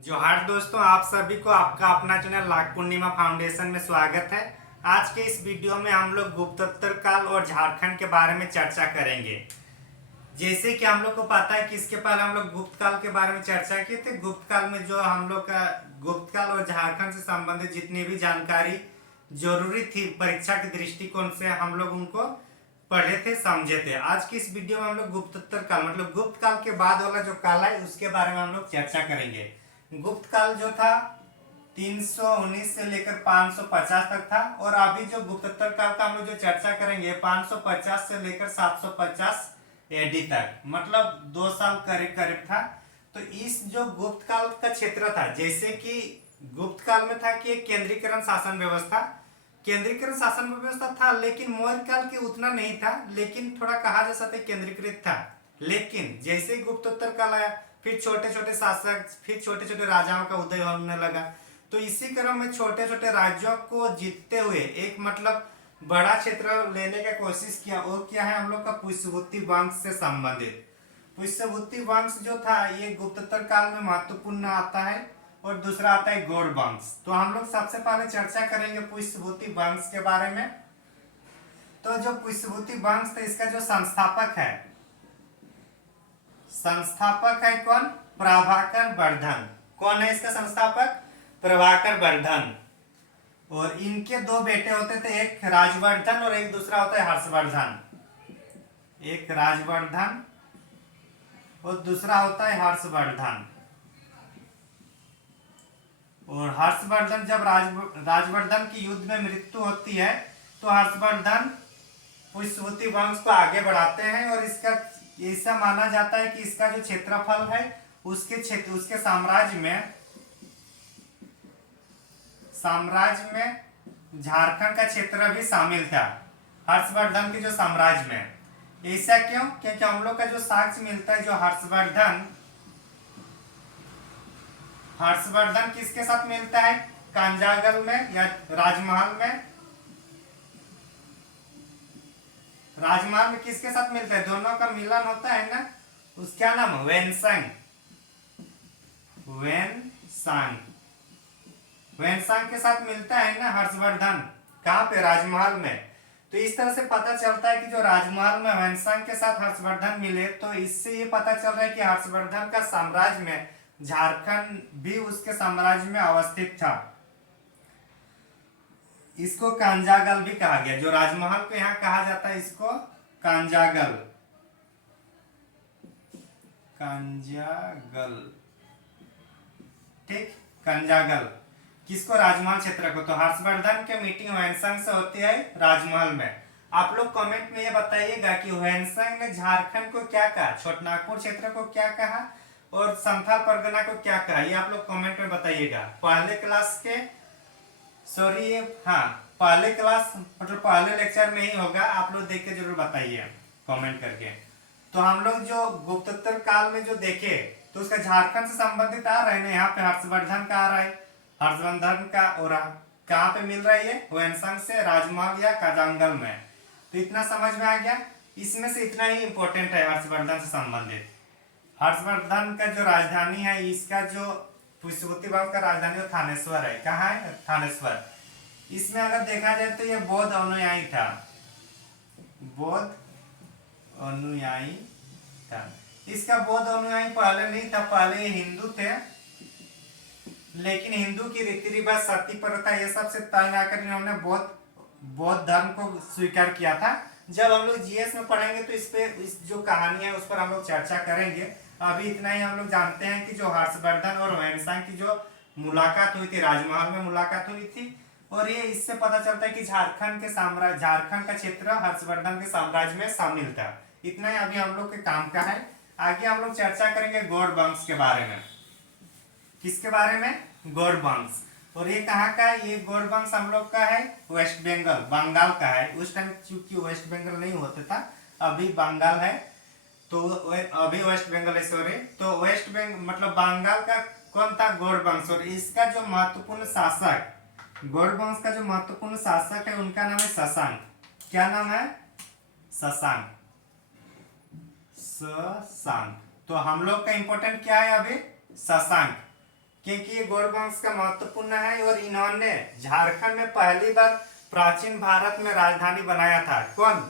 जोहार दोस्तों, आप सभी को आपका अपना चैनल लाख पूर्णिमा फाउंडेशन में स्वागत है। आज के इस वीडियो में हम लोग गुप्तोत्तर काल और झारखंड के बारे में चर्चा करेंगे। जैसे कि हम लोग को पता है कि इसके पहले हम लोग गुप्त काल के बारे में चर्चा किए थे। गुप्त काल में जो हम लोग का गुप्त काल और झारखंड से संबंधित जितनी भी जानकारी जरूरी थी परीक्षा के दृष्टिकोण से हम लोग उनको पढ़े थे, समझे थे। आज की इस वीडियो में हम लोग गुप्तोत्तर काल मतलब गुप्त काल के बाद वाला जो काल है उसके बारे में हम लोग चर्चा करेंगे। गुप्त काल जो था 319 से लेकर 550 तक था, और अभी जो गुप्तोत्तर काल का हम लोग जो चर्चा करेंगे 550 से लेकर 750 एडी तक, मतलब 2 साल करीब करीब था। तो इस जो गुप्त काल का क्षेत्र था, जैसे कि गुप्त काल में था कि एक केंद्रीकरण शासन व्यवस्था था, लेकिन मौर्य काल के उतना नहीं था, लेकिन थोड़ा कहा जा सकता है केंद्रीकृत था। लेकिन जैसे ही गुप्तोत्तर काल आया, फिर छोटे छोटे शासक, फिर छोटे छोटे राजाओं का उदय होने लगा। तो इसी क्रम में छोटे छोटे राज्यों को जीतते हुए एक मतलब बड़ा क्षेत्र लेने का कोशिश किया। और क्या है हम लोग का पुष्यभूति वंश से संबंधित। पुष्यभूति वंश जो था ये गुप्तोत्तर काल में महत्वपूर्ण आता है, और दूसरा आता है गौड़ वंश। तो हम लोग सबसे पहले चर्चा करेंगे पुष्यभूति वंश के बारे में। तो जो पुष्यभूति वंश था इसका जो संस्थापक है कौन? प्रभाकर वर्धन। कौन है इसका संस्थापक? प्रभाकर वर्धन। और इनके 2 बेटे होते थे, एक राजवर्धन और एक दूसरा होता है हर्षवर्धन। एक राजवर्धन और दूसरा होता है हर्षवर्धन। और हर्षवर्धन जब राजवर्धन की युद्ध में मृत्यु होती है तो हर्षवर्धन पुष्यभूति वंश को आगे बढ़ाते हैं, और इसका ऐसा माना जाता है कि इसका जो क्षेत्रफल है उसके साम्राज्य में झारखंड का क्षेत्र भी शामिल था, हर्षवर्धन के जो साम्राज्य में। ऐसा क्यों? क्योंकि हम लोग का जो साक्ष्य मिलता है, जो हर्षवर्धन किसके साथ मिलता है? कांजागल में या राजमहल में। राजमहल में किसके साथ मिलता है? दोनों का मिलन होता है ना, उसका नाम वेनसांग के साथ मिलता है ना हर्षवर्धन। कहाँ पे? राजमहल में। तो इस तरह से पता चलता है कि जो राजमहल में वेनसांग के साथ हर्षवर्धन मिले, तो इससे ये पता चल रहा है कि हर्षवर्धन का साम्राज्य में झारखंड भी उसके साम्राज्य में अवस्थित था। इसको कांजागल भी कहा गया। जो राजमहल को यहाँ कहा जाता है इसको कांजागल। ठीक, कांजागल। किसको? राजमहल क्षेत्र को। तो हर्षवर्धन के मीटिंग वेनसांग से होती है राजमहल में। आप लोग कमेंट में ये बताइएगा कि वेनसांग ने झारखंड को क्या कहा, छोटनागपुर क्षेत्र को क्या कहा, और संथाल परगना को क्या कहा, ये आप लोग कमेंट में बताइएगा। पहले क्लास मतलब पहले लेक्चर में ही होगा, आप लोग देख के जरूर बताइए कमेंट करके। तो हम लोग जो गुप्तोत्तर काल में जो देखे, तो उसका झारखंड से संबंधित आ रहा है ना, यहाँ पे हर्षवर्धन का आ रहा है, हर्षवर्धन का। और कहाँ पे मिल रहा है ये? वेनसांग से राजमहल या कांजागल में। तो इतना समझ में आ गया। इसमें से इतना ही इंपॉर्टेंट है हर्षवर्धन से संबंधित। हर्षवर्धन का जो राजधानी है, इसका जो पुष्यभूति वंश का राजधानी थानेश्वर है। कहाँ है? थानेश्वर। इसमें अगर देखा जाए तो ये बौद्ध अनुयायी था। इसका बौद्ध अनुयायी पहले नहीं था, पहले हिंदू थे, लेकिन हिंदू की रीति रिवाज, सती प्रथा, ये सब से तंग आकर इन्होंने बौद्ध धर्म को स्वीकार किया था। जब हम लोग जीएस में पढ़ेंगे तो इस जो कहानी है उस पर हम लोग चर्चा करेंगे। अभी इतना ही हम लोग जानते हैं कि जो हर्षवर्धन और वेनसांग की जो मुलाकात हुई थी, राजमहल में मुलाकात हुई थी, और ये इससे पता चलता है कि झारखंड का क्षेत्र हर्षवर्धन के साम्राज्य में शामिल था। इतना ही अभी हम लोग के काम का है। आगे हम लोग चर्चा करेंगे गौड़ वंश के बारे में। किसके बारे में? गौड़ वंश। और ये कहाँ का है? ये गौड़ वंश हम लोग का है वेस्ट बंगाल, बंगाल का है। उस टाइम चूंकि वेस्ट बंगाल नहीं होता था, अभी बंगाल है, तो अभी वेस्ट बंगाल है, सॉरी। तो वेस्ट बंगाल मतलब बंगाल का कौन था? गौड़ वंश। और इसका जो महत्वपूर्ण शासक, गौड़ वंश का जो महत्वपूर्ण शासक है उनका नाम है शशांक। क्या नाम है? शशांक। तो हम लोग का इंपॉर्टेंट क्या है अभी? शशांक। क्योंकि ये गौड़ वंश का महत्वपूर्ण है और इन्होंने झारखंड में पहली बार प्राचीन भारत में राजधानी बनाया था। कौन?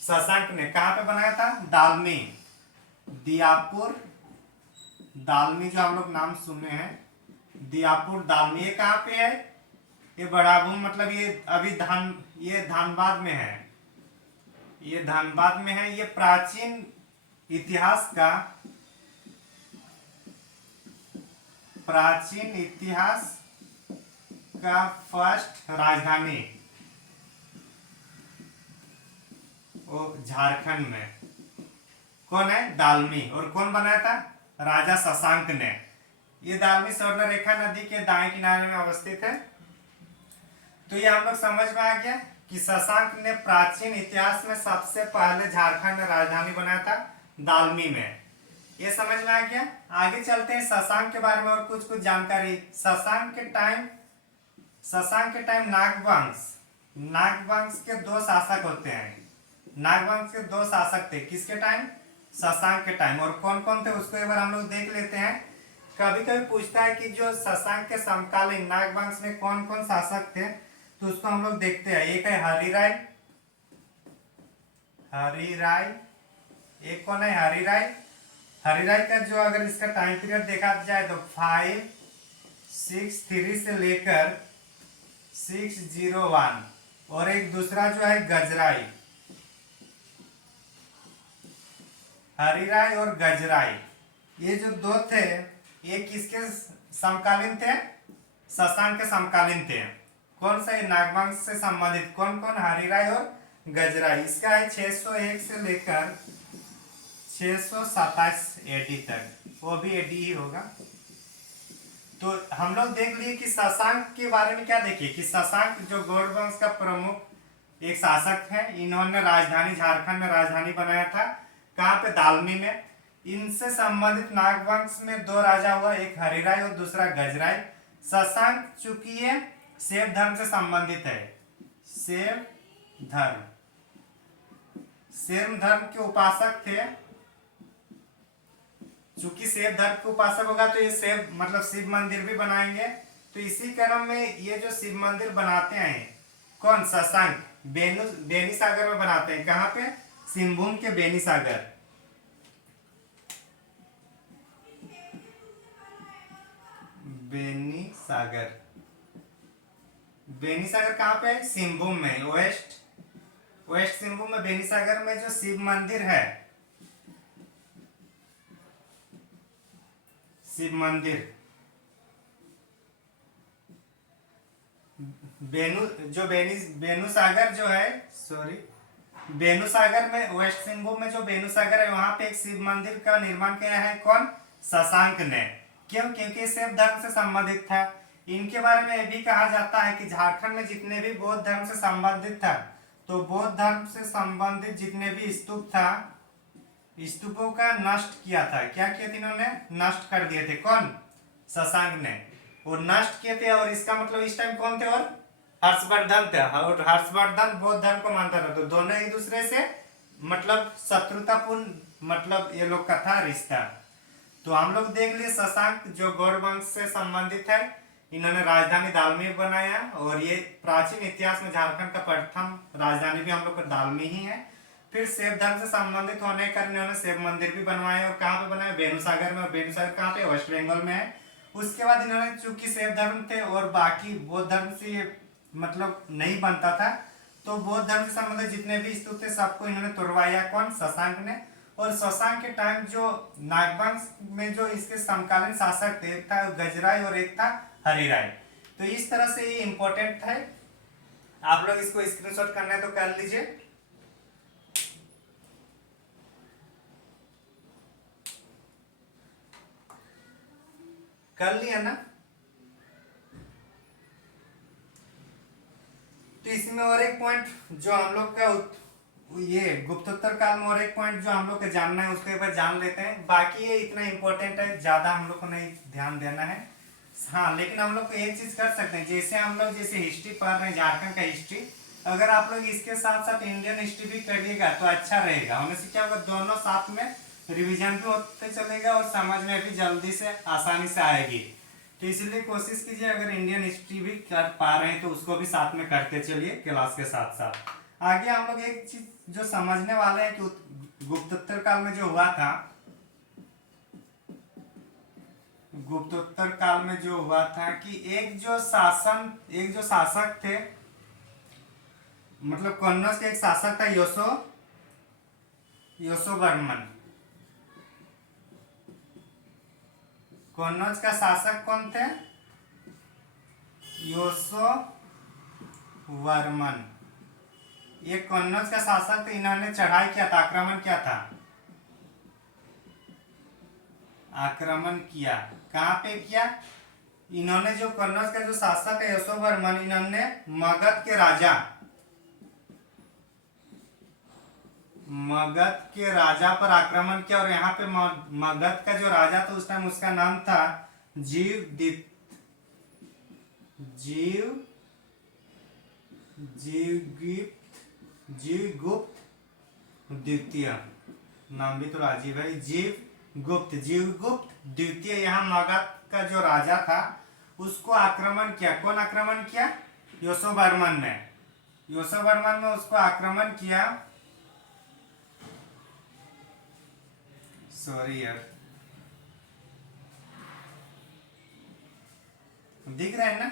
शशांक ने। कहाँ पे बनाया था? दालमी, दियापुर दालमी, जो हम लोग नाम सुने हैं, दियापुर दालमी। ये कहाँ पे है? ये बड़ाभूम, मतलब ये धनबाद में है। ये धनबाद में है। ये प्राचीन इतिहास का फर्स्ट राजधानी वो झारखंड में कौन है? दालमी। और कौन बनाया था? राजा शशांक ने। ये दालमी स्वर्ण रेखा नदी के दाएं किनारे में अवस्थित है। तो ये हम लोग समझ में आ गया कि शशांक ने प्राचीन इतिहास में सबसे पहले झारखंड में राजधानी बनाया था, दालमी में। ये समझ में आ गया। आगे चलते हैं शशांक के बारे में और कुछ कुछ जानकारी। शशांक के टाइम नागवंश के दो शासक होते हैं। नागवंश के दो शासक थे। किसके टाइम? शशांक के टाइम। और कौन कौन थे उसको एक बार हम लोग देख लेते हैं। कभी कभी पूछता है कि जो शशांक के समकालीन नागवंश में कौन कौन शासक थे, तो उसको हम लोग देखते हैं। एक है हरिराय। एक कौन है? हरिराय का जो अगर इसका टाइम पीरियड देखा जाए तो 563 से लेकर 601। और एक दूसरा जो है गजराई, हरिराय और गजराई। ये जो दो थे ये किसके समकालीन थे? शशांक के समकालीन थे। कौन सा? नागवंश से संबंधित। कौन कौन? हरिराय और गजराई। इसका है 601 से लेकर 627 एडी तक, वो भी एडी ही होगा। तो हम लोग देख लिए कि शशांक के बारे में क्या देखिए कि शशांक जो गौड़ वंश का प्रमुख एक शासक है। इन्होंने राजधानी झारखंड में राजधानी बनाया था। कहाँ पे? दालमी में। इनसे संबंधित नागवंश में दो राजा हुआ, एक हरिराय और दूसरा गजराय। शशांक चूंकि ये शैव धर्म से संबंधित है, शैव धर्म के उपासक थे। चूंकि शैव धर्म के उपासक होगा तो ये शैव मतलब शिव मंदिर भी बनाएंगे। तो इसी क्रम में ये जो शिव मंदिर बनाते हैं कौन? शशांक बेनी सागर में बनाते हैं। कहाँ पे? सिंहभूम के बेनी सागर। बेनी सागर कहाँ पे है? सिंहभूम में, वेस्ट सिंहभूम में बेनी सागर में जो शिव मंदिर है, बेनू सागर जो है, बेनू सागर में, वेस्ट सिंहभूम में जो बेनू सागर है वहां पे एक शिव मंदिर का निर्माण किया है। कौन? शशांक ने। क्यों? क्योंकि शैव धर्म से संबंधित था। इनके बारे में यह भी कहा जाता है कि झारखंड में जितने भी बौद्ध धर्म से संबंधित था, तो बौद्ध धर्म से संबंधित जितने भी स्तूप था, स्तूपों का नष्ट किया था। क्या किया था? इन्होंने नष्ट कर दिए थे। कौन? शशांक ने। और नष्ट किए थे। और इसका मतलब इस टाइम कौन थे? और हर्षवर्धन थे। और हर्षवर्धन बौद्ध धर्म को मानता था। तो दोनों एक दूसरे से मतलब शत्रुतापूर्ण मतलब ये लोग का था रिश्ता। तो हम लोग देख लिए शशांक जो गौड़ वंश से संबंधित है, इन्होंने राजधानी दालमी बनाया। और ये प्राचीन इतिहास में झारखंड का प्रथम राजधानी भी हम लोग का दालमी ही है। फिर शैव धर्म से संबंधित होने के कारण इन्होंने शैव मंदिर भी बनवाए। और कहाँ पे बनाए? बेनू सागर में। और बेनू सागर कहाँ पे? वेस्ट बंगाल में है। उसके बाद इन्होंने चूंकि शैव धर्म थे और बाकी बौद्ध धर्म से मतलब नहीं बनता था, तो बौद्ध धर्म से संबंधित जितने भी स्तूप थे सबको इन्होंने तोड़वाया। कौन? शशांक ने। और शशांक के टाइम जो नागवंश में जो इसके समकालीन शासक थे, एक था गजराय और एक था हरिराय। तो इस तरह से ये इंपॉर्टेंट है। आप लोग इसको स्क्रीनशॉट करना है तो कर लीजिए। कर लिया ना? तो इसमें और एक पॉइंट जो हम लोग का ये गुप्तोत्तर काल में और एक पॉइंट जो हम लोग को जानना है उसको एक बार जान लेते हैं। बाकी ये इतना इंपॉर्टेंट है, ज्यादा हम लोग को नहीं ध्यान देना है। हाँ, लेकिन हम लोग को एक चीज कर सकते हैं, जैसे हम लोग जैसे हिस्ट्री पढ़ रहे हैं झारखंड का हिस्ट्री, अगर आप लोग इसके साथ साथ इंडियन हिस्ट्री भी करिएगा तो अच्छा रहेगा। होने से क्या होगा, दोनों साथ में रिवीजन भी होते चलेगा और समझ में भी जल्दी से आसानी से आएगी। तो इसलिए कोशिश कीजिए, अगर इंडियन हिस्ट्री भी कर पा रहे हैं तो उसको भी साथ में करते चलिए क्लास के साथ साथ। आगे हम लोग एक चीज जो समझने वाले हैं कि गुप्तोत्तर काल में जो हुआ था, गुप्तोत्तर काल में जो हुआ था कि एक जो शासक थे, मतलब कन्नौज के एक शासक था यशोवर्मन। कन्नौज का शासक कौन थे? यशोवर्मन। ये कन्नौज का शासक थे, इन्होंने चढ़ाई किया था, आक्रमण किया था। आक्रमण किया कहाँ पे किया? इन्होंने जो कन्नौज का जो शासक है यशोवर्मन, इन्होंने मगध के राजा पर आक्रमण किया। और यहाँ पे मगध का जो राजा था उस टाइम, उसका नाम था जीवगुप्त द्वितीय। नाम भी थोड़ा अजीब है, जीवगुप्त द्वितीय। यहाँ मगध का जो राजा था उसको आक्रमण किया। कौन आक्रमण किया? यशोवर्मन ने। यशोवर्मन ने उसको आक्रमण किया। सॉरी यार, दिख रहा है ना?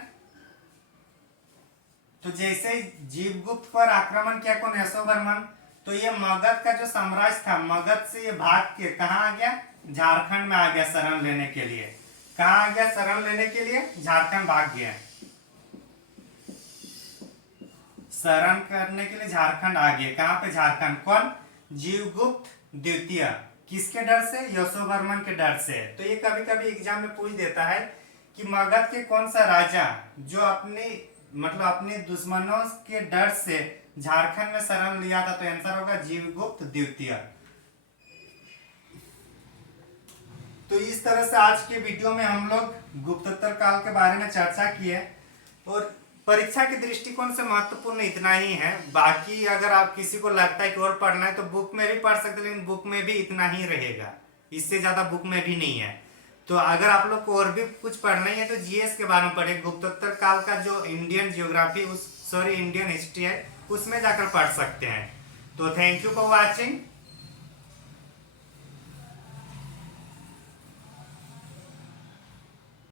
तो जैसे ही जीवगुप्त पर आक्रमण किया कौन? यशोवर्मन। तो ये मगध का जो साम्राज्य था, मगध से ये भाग के कहाँ आ गया? झारखंड में आ गया शरण लेने के लिए। कहाँ आ गया शरण लेने के लिए? झारखंड भाग गया। शरण करने के लिए झारखंड आ गया। कहाँ पे? झारखंड। कौन? जीवगुप्त द्वितीय। किसके डर से? यशोवर्मन के डर से। तो ये कभी कभी एग्जाम में पूछ देता है कि मगध के कौन सा राजा जो अपने दुश्मनों के डर से झारखंड में शरण लिया था? तो आंसर होगा जीवगुप्त द्वितीय। तो इस तरह से आज के वीडियो में हम लोग गुप्तोत्तर काल के बारे में चर्चा की है, और परीक्षा के दृष्टिकोण से महत्वपूर्ण इतना ही है। बाकी अगर आप किसी को लगता है कि और पढ़ना है तो बुक में भी पढ़ सकते हैं, लेकिन बुक में भी इतना ही रहेगा, इससे ज्यादा बुक में भी नहीं है। तो अगर आप लोग को और भी कुछ पढ़ना ही है तो जीएस के बारे में पढ़े। गुप्तोत्तर काल का जो इंडियन हिस्ट्री है उसमें जाकर पढ़ सकते हैं। तो थैंक यू फॉर वॉचिंग।